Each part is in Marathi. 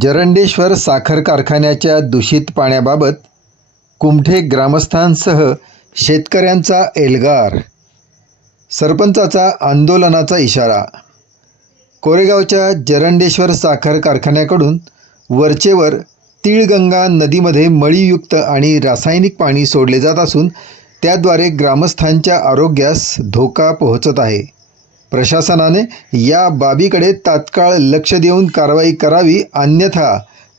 जरंडेश्वर साखर कारखान्याच्या दूषित पाण्याबाबत कुमठे ग्रामस्थांसह शेतकऱ्यांचा एल्गार. सरपंचाचा आंदोलनाचा इशारा. कोरेगावच्या जरंडेश्वर साखर कारखान्याकडून वरचेवर तीळगंगा नदीमध्ये मळीयुक्त आणि रासायनिक पाणी सोडले जात असून त्याद्वारे ग्रामस्थांच्या आरोग्यास धोका पोहोचत आहे. प्रशासनाने या बाबीकडे तात्काळ लक्ष देऊन कारवाई करावी अन्यथा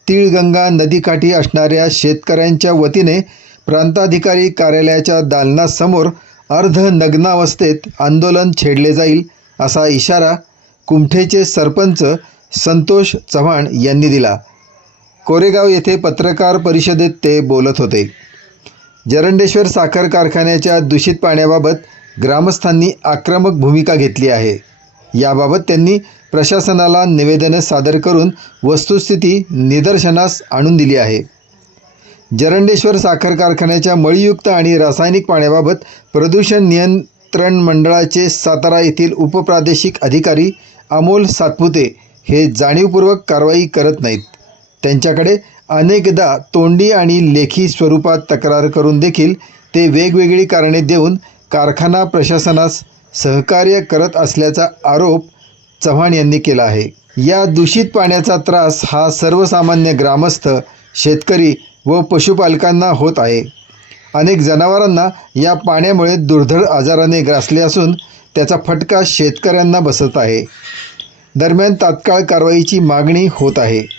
तीळगंगा नदीकाठी असणाऱ्या शेतकऱ्यांच्या वतीने प्रांताधिकारी कार्यालयाच्या दालनासमोर अर्ध नग्नावस्थेत आंदोलन छेडले जाईल असा इशारा कुमठेचे सरपंच संतोष चव्हाण यांनी दिला. कोरेगाव येथे पत्रकार परिषदेत ते बोलत होते. जरंडेश्वर साखर कारखान्याच्या दूषित पाण्याबाबत ग्रामस्थांनी आक्रमक भूमिका घेतली आहे. याबाबत त्यांनी प्रशासनाला निवेदनं सादर करून वस्तुस्थिती निदर्शनास आणून दिली आहे. जरंडेश्वर साखर कारखान्याच्या मळीयुक्त आणि रासायनिक पाण्याबाबत प्रदूषण नियंत्रण मंडळाचे सातारा येथील उपप्रादेशिक अधिकारी अमोल सातपुते हे जाणीवपूर्वक कारवाई करत नाहीत. त्यांच्याकडे अनेकदा तोंडी आणि लेखी स्वरूपात तक्रार करून देखील ते वेगवेगळी कारणे देऊन कारखाना प्रशासनास सहकार्य करत असल्याचा आरोप चव्हाण यांनी केला आहे. या दूषित पाण्याचा त्रास हा सर्वसामान्य ग्रामस्थ शेतकरी व पशुपालकांना होत आहे. अनेक जनावरांना या पाण्यामुळे दुर्धळ आजाराने ग्रासले असून त्याचा फटका शेतकऱ्यांना बसत आहे. दरम्यान तात्काळ कारवाईची मागणी होत आहे.